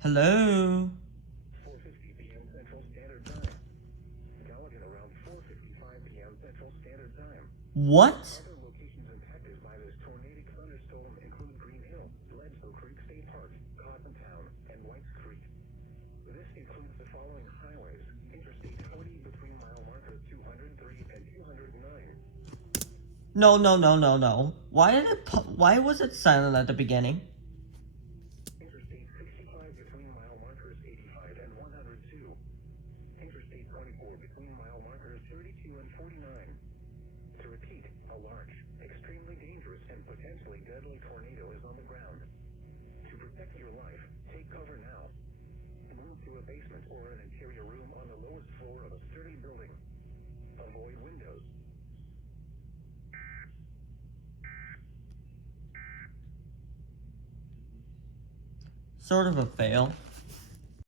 Hello? 4:50 p.m. Central Standard Time. Gallagher around 4:55 p.m. Central Standard Time. What? Other locations impacted by this tornadic thunderstorm include Green Hill, Bledsoe Creek State Park, Cottontown, and Whites Creek. This includes the following highways: Interstate 40 between mile markers 203 and 209. No. Why was it silent at the beginning? Interstate 65 between mile markers 85 and 102. Interstate 24 between mile markers 32 and 49. To repeat, a large, extremely dangerous, and potentially deadly tornado is on the ground. To protect your life, take cover now. Move to a basement or an interior room on the lowest floor of a sturdy building. Avoid windows. Sort of a fail.